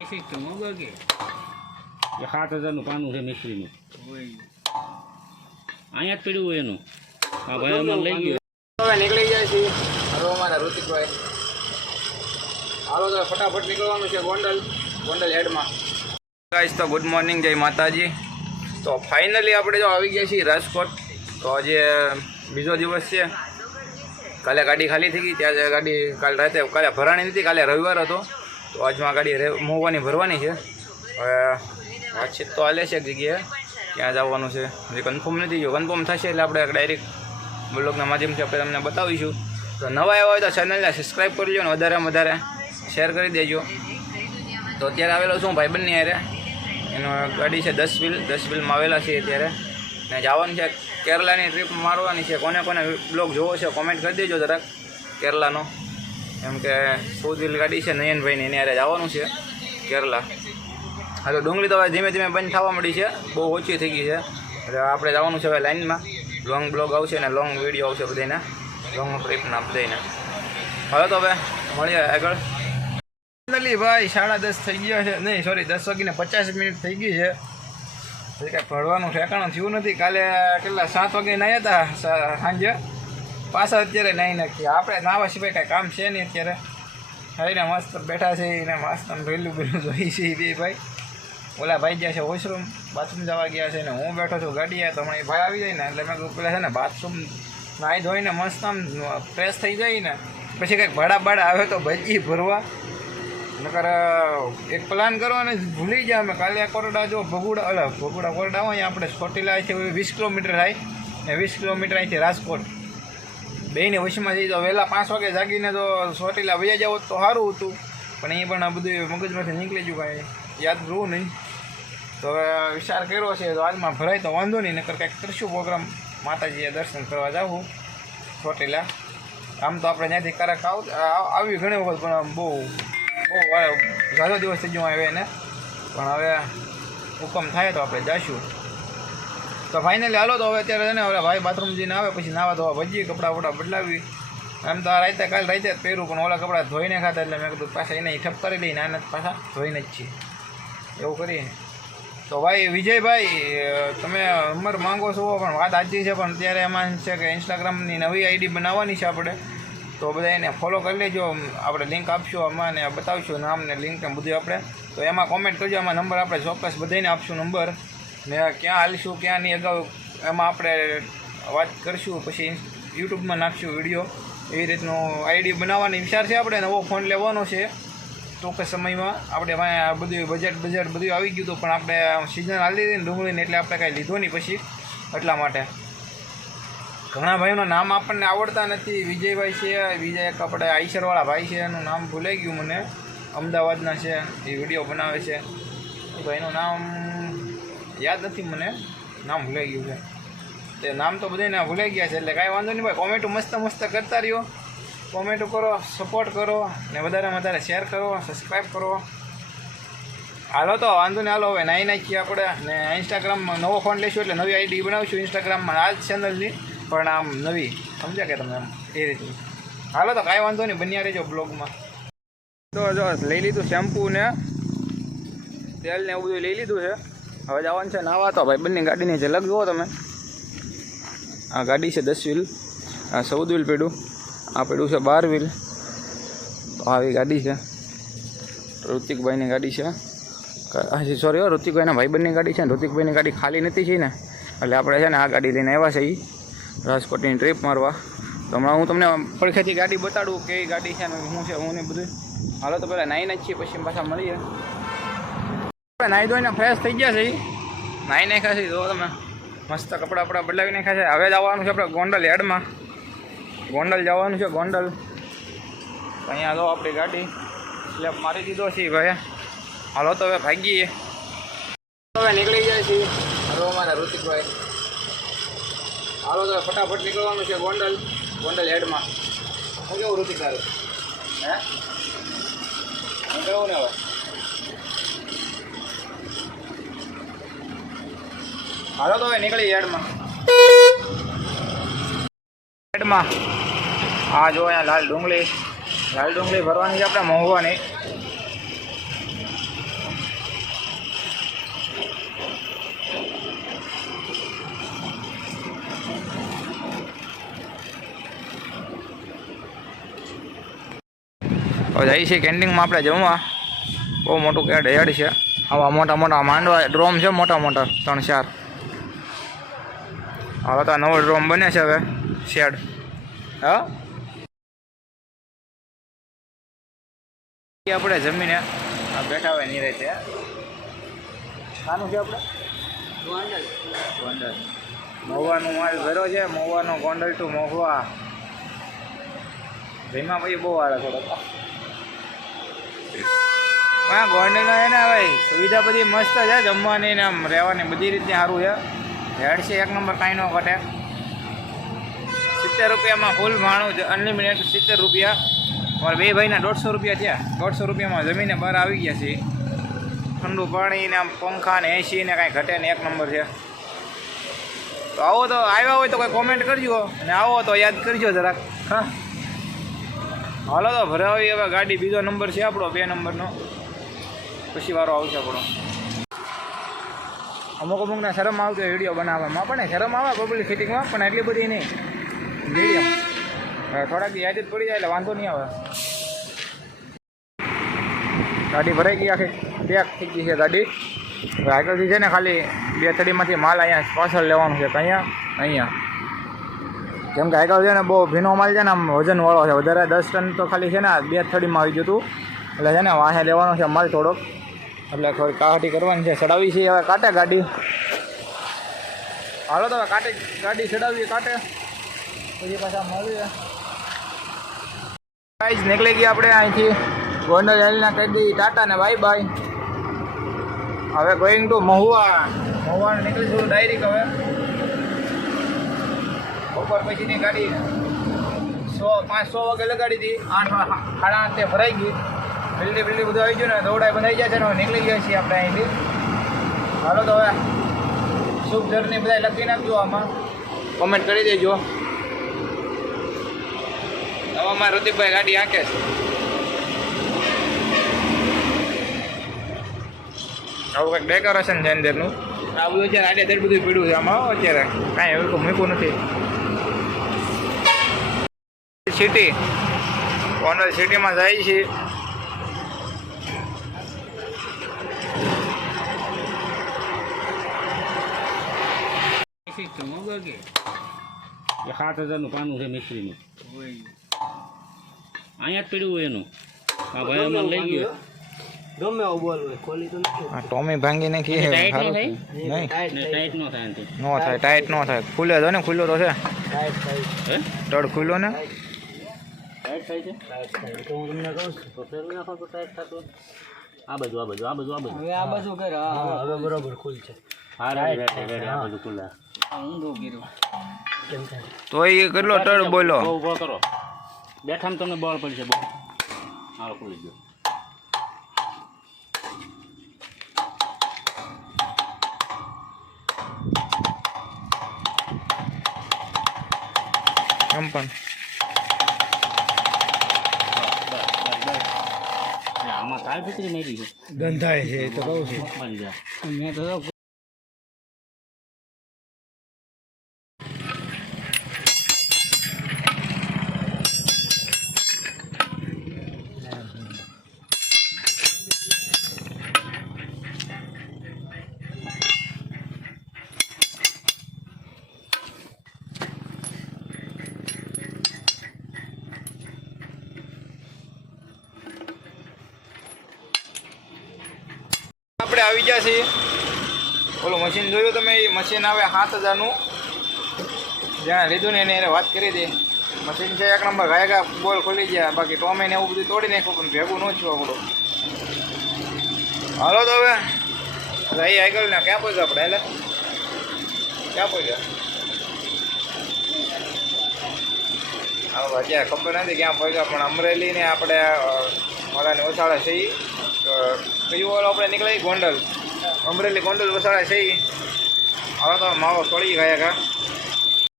System બગે 7000 પાનું છે મિસ્ત્રીનું અહીંયા જ પડ્યું હોય એનું હા ભાઈ અમને લઈ ગયો હવે નીકળી જાય છે હવે અમારા ઋતિકભાઈ હાલો તો ફટાફટ નીકળવાનું છે ગોંડલ હેડમાં ગાઈસ તો ગુડ મોર્નિંગ જય માતાજી તો ફાઇનલી આપણે જો આવી ગયા છીએ રાજકોટ તો આજે બીજો દિવસ છે કાલે ગાડી ખાલી થઈ ગઈ ત્યાં ગાડી કાલે રાતે કાલે ભરાણી નથી કાલે રવિવાર હતો તો આજમાં ગાડી મોવાની ભરવાની છે હવે વાતચીત તો હાલે છે એક જગ્યાએ ક્યાં જવાનું છે જે કન્ફર્મ નથી જો કન્ફર્મ થશે એટલે આપણે ડાયરેક્ટ બ્લોગના માધ્યમથી આપણે તમને બતાવીશું તો નવા આવ્યા હોય તો ચેનલને સબસ્ક્રાઈબ કરજો અને વધારે શેર કરી દેજો તો અત્યારે આવેલો છું ભાઈબંધની હારે એનો ગાડી છે 10 વ્હીલમાં આવેલા છે અત્યારે ને જવાનું છે કેરલાની ટ્રીપ મારવાની છે કોને બ્લોગ જોવો છે કોમેન્ટ કરી દેજો જરાક કેરલાનો એમ કે 100 વ્હીલ ગાડી છે નયનભાઈની એની હારે જવાનું છે કેરલા હા તો ડુંગળી તો હવે ધીમે ધીમે બંધ થવા મળી છે બહુ ઓછી થઈ ગઈ છે એટલે આપણે જવાનું છે હવે લાઇનમાં લોંગ બ્લોગ આવશે ને લોંગ વિડીયો આવશે બધાને લોંગ ટ્રીપના બધાને હવે તો હવે મળીએ આગળ ફાઇનલી ભાઈ 10:30 થઈ ગયા છે નહીં સોરી 10:50 થઈ ગઈ છે હજી કાંઈ ભરવાનું ઠેકાણું થયું નથી કાલે કેટલા 7 વાગે નાહ્યા હતા સાંજે પાછા અત્યારે નાહી નાખીએ આપણે નાહવા સિવાય કાંઈ કામ છે નહીં અત્યારે ખાઈને મસ્ત બેઠા છે એને મસ્ત ભેલું જોઈ છે બે ભાઈ ઓલા ભાઈ ગયા છે વોશરૂમ બાથરૂમ જવા ગયા છે ને હું બેઠો છું ગાડી તો હમણાં ભાઈ આવી જાય ને એટલે મેં પેલા છે ને બાથરૂમ નાહી ધોઈને મસ્ત આમ ફ્રેશ થઈ જાય ને પછી કંઈક ભાડા આવે તો ભજી ભરવા નકર એક પ્લાન કરો અને ભૂલી જાય અમે કાલે કોરડા જો ભગુડા કોરડા હોય આપણે ચોટીલા છે 20 કિલોમીટર થાય ને 20 કિલોમીટર અહીંથી રાજકોટ બેને વશમાં જઈ તો વહેલા 5 વાગે જાગીને તો ચોટીલા વયા જાવ તો સારું હતું પણ એ પણ આ બધું મગજમાંથી નીકળી ગયું કાંઈ યાદ રહું નહીં તો હવે વિચાર કર્યો છે તો આજમાં ભરાય તો વાંધો નહીં નકર કંઈક કરશું પ્રોગ્રામ માતાજીએ દર્શન કરવા જાવું ચોટીલા આમ તો આપણે ત્યાંથી કારક આવી ઘણી વખત પણ બહુ ઝાઝો દિવસ થઈ ગયો આવે એને પણ હવે હુકમ થાય તો આપણે જઈશું તો ફાઇનલી હાલો તો હવે અત્યારે છે ને હવે ભાઈ બાથરૂમ જઈને આવે પછી નાવા ધોવા ભજીએ કપડાં વપડા બદલાવી એમ તો આ કાલે રાતે જ પહેરું પણ ઓલા કપડાં ધોઈને ખાતા એટલે મેં કીધું પાછા એને ઠપ કરી લઈને આને પાછા ધોઈને જ છીએ એવું કરીએ તો ભાઈ વિજયભાઈ તમે નંબર માંગો છો પણ વાત સાચી છે પણ અત્યારે એમાં છે કે ઇન્સ્ટાગ્રામની નવી આઈડી બનાવવાની છે આપણે તો બધા એને ફોલો કરી લેજો આપણે લિંક આપશું આમાં ને બતાવશું નામ ને લિંક ને બધું આપણે તો એમાં કોમેન્ટ કરજો એમાં નંબર આપણે ચોક્કસ બધાને આપશું નંબર ને ક્યાં હાલીશું ક્યાં નહીં અગાઉ એમાં આપણે વાત કરીશું પછી યુટ્યુબમાં નાખશું વિડીયો એવી રીતનું આઈડી બનાવવાની વિચાર છે આપણે નવો ફોન લેવાનો છે ટૂંક સમયમાં આપણે બધું બજેટ બધું આવી ગયું હતું પણ આપણે સિઝન હાલી હતી ને ડુંગળીને એટલે આપણે કાંઈ લીધો નહીં પછી એટલા માટે ઘણા ભાઈઓના નામ આપણને આવડતા નથી વિજયભાઈ છે બીજા એક આપણે આઈસરવાળા ભાઈ છે એનું નામ ભૂલાઈ ગયું મને અમદાવાદના છે એ વિડીયો બનાવે છે એ ભાઈનું નામ યાદ નથી મને નામ ભૂલાઈ ગયું છે તે નામ તો બધાને ભૂલાઈ ગયા છે એટલે કાંઈ વાંધો નહીં ભાઈ કોમેન્ટો મસ્ત કરતા રહ્યો કોમેન્ટો કરો સપોર્ટ કરો ને વધારે શેર કરો સબસ્ક્રાઈબ કરો હાલો તો વાંધો નહીં હાલો હવે નાહી નાખીએ આપણે ને ઇન્સ્ટાગ્રામમાં નવો ફોન લઈશું એટલે નવી આઈડી બનાવીશું ઇન્સ્ટાગ્રામમાં આ જ ચેનલની પણ આમ નવી સમજ્યા કે તમે આમ એ રીતની હાલો તો કાંઈ વાંધો નહીં બન્યા રહેજો બ્લોગમાં તો જો લઈ લીધું શેમ્પૂ ને તેલ ને એવું બધું લઈ લીધું છે હવે જવાનું છે નાવા તો ભાઈ બંને ગાડીની ઝલક જુઓ તમે આ ગાડી છે 10 વ્હીલ આ 14 વ્હીલ પડ્યું આ પડ્યું છે 12 વ્હીલ તો આવી ગાડી છે ઋતિકભાઈની ગાડી છે સોરી ઋતિકભાઈના ભાઈબંધની ગાડી છે ને ઋતિકભાઈની ગાડી ખાલી નથી છે ને એટલે આપણે છે ને આ ગાડી લઈને આવ્યા છે એ રાજકોટની ટ્રીપ મારવા તો હમણાં હું તમને પડખેથી ગાડી બતાડું કેવી ગાડી છે ને શું છે હું ને બધું હાલો તો પહેલાં નાહી નાખીએ પછી પાછા મળીએ નાહી ધોઈને ફ્રેશ થઈ ગયા છે એ નાહી નાખ્યા છે જો તમે મસ્ત કપડાં બદલાવી નાખ્યા છે હવે જવાનું છે આપણે ગોંડલ હેડમાં ગોંડલ જવાનું છે ગોંડલ અહીંયા જો આપણી ગાડી સ્લેપ મારી દીધો છે ભાઈ હાલો તો હવે ભાગીએ હવે નીકળી જાય છે હવે અમારા ઋતિકભાઈ હાલો તો ફટાફટ નીકળવાનું છે ગોંડલ હેડમાં હું કેવું ઋતિક તારું હે હું કેવું ને હવે હાલો તો હવે નીકળી હેડમાં આ જો અહીંયા લાલ ડુંગળી ભરવાની છે આપણે મોંઘવાની હવે જઈએ છીએ કેન્ટીનમાં આપણે જમવા. બહુ મોટું હેડ છે. આવા મોટા મોટા માંડવા ડ્રોમ છે, મોટા મોટા 3-4. હવે તો નવો ડ્રોમ બને છે હવે શેડ. હા આપણે જમીને બેઠા હોય ની રીતે. શાનું છે આપણે ગોંડલ. મહુવાનું માલ ભર્યો છે. મહુવાનો ગોંડલ ટુ મહુવા. જેમાં પછી બહુ વાળા થોડો હા ગોંડલનો છે ને ભાઈ સુવિધા બધી મસ્ત છે, જમવાની ને આમ રહેવાની બધી રીતે સારું છે. હેડ છે 1 નંબર, કાંઈ ન ઘટે. 70 રૂપિયામાં ફૂલ ભાણું અનલિમિટેડ. 70 રૂપિયા. મારા બે ભાઈના 150 રૂપિયા થયા. 150 રૂપિયામાં જમીને બહાર આવી ગયા છે. ઠંડુ પાણી ને આમ પંખા ને એસી ને કાંઈ ઘટે ને 1 નંબર છે. તો આવો તો આવ્યા હોય તો કોઈ કોમેન્ટ કરજો, અને આવો તો યાદ કરજો જરાક. હા હાલો તો ભરાવી હવે ગાડી. બીજો નંબર છે આપણો, 2 નંબરનો. પછી વારો આવશે આપણો. અમુકને શરમ આવતી હોય વિડીયો બનાવવામાં, પણ શરમ આવે પબ્લિક સિટિંગમાં, પણ એટલી બધી નહીં. મીડિયમ થોડાક યાદ જ પડી જાય એટલે વાંધો નહીં આવે. ગાડી ભરાઈ ગઈ, આખી પેક થઈ ગઈ છે ગાડી. આગળથી છે ને ખાલી 2 થડીમાંથી માલ અહીંયા પાછળ લેવાનું છે. અહીંયા કેમ કે આગળ છે ને બહુ ભીનો માલ છે ને, આમ વજનવાળો છે વધારે. 10 ટન તો ખાલી છે ને 2 થડીમાં આવી ગયું હતું. એટલે છે ને વાંહે લેવાનો છે માલ થોડોક. એટલે થોડી કાહટી કરવાની છે. ચડાવી છે હવે કાંટે ગાડી. હાલો તો હવે કાંટે ગાડી ચડાવીએ કાંટે, પછી પાછા મળીએ. ગાઈસ નીકળી ગયા આપણે અહીંથી. ગોંડલ હેલના કહી દઈએ ટાટા ને બાય બાય. હવે ગોઈંગ ટુ મહુવા. મહુવાને નીકળીશું ડાયરેક્ટ હવે. બપોર પછીની ગાડી 5-6 વાગે લગાડી હતી. 8-8:30 ભરાઈ ગઈ. બિલ્ડી બધું આવી ગયું ને, દોડાઈ બંધાઈ જાય છે ને. નીકળી ગયા છીએ આપણે અહીંથી. હાલો તો હવે શુભ જર્ની બધા લખી નાખજો, આમાં કોમેન્ટ કરી દેજો. હવે અમારા ઋતિકભાઈ ગાડી આંકે છે. આવું કંઈક ડેકોરેશન છે અંદરનું. આ બધું અત્યારે આડે બધું પીડ્યું છે આમાં. અત્યારે કાંઈ એવું મૂકવું નથી. સિટી ગોંડલ સિટીમાં જાય છે. એ 7000નું પાનું છે મિસ્ત્રીનું. અહીંયા જ પડ્યું હોય એનું. હા ભાઈ અમને લઈ ગયો. ગમે એવું બોલવું ખોલી તો નથી. ટોમી ભાંગી નાખી. ટાઈટ ન થાય. નહીં ટાઈટ ન થાય આનાથી. નો થાય, ટાઈટ ન થાય. ખુલે તો ને, ખુલ્લો તો છે. ટાઈટ થાય. હે તડ ખુલ્લો ને. ટાઈટ થાય છે. ટાઈટ થાય તો હું તમને કહું છું. તો ફેરવી નાખો તો ટાઈટ થતું. આ બાજુ હવે આ બાજુ કર. હા હવે બરોબર ખુલ છે. હા રેડી આ બાજુ ખુલ્લા. ઊંધું ગીરું કેમ થાય તો એ કેટલો તડ બોલો. ઉભો કરો. બેઠામાં તમને બોલ પડશે બહુ. હાલો ખુલી ગયો. એમ પણ આમાં કાલ ફીકરી મારી છે. ગંધાય છે તો કહું છું. મળી જાય. મેં તો આપણે આવી ગયા છીએ. ઓલું મશીન જોયું તમે? એ મશીન આવે 7000નું. જ્યાં લીધું ને એને વાત કરી હતી. મશીન છે 1 નંબર. ગાયગા બોલ ખોલી ગયા. બાકી ટોમેને એવું બધું તોડી નાખ્યું, પણ ભેગું ન થયું આપણું. હાલો તો હવે રહી આગળ ને. ક્યાં પહોંચ્યા આપણે? એટલે ક્યાં પહોંચ્યા? હા અત્યારે ખબર નથી ક્યાં પહોંચ્યા, પણ અમરેલી ને આપણે મારાને વસાડા છે. કયું વાળો આપણે નીકળી ગોંડલ. અમરેલી ગોંડલ વસાડા છે. હવે તો માવો છોડી ગયા કા.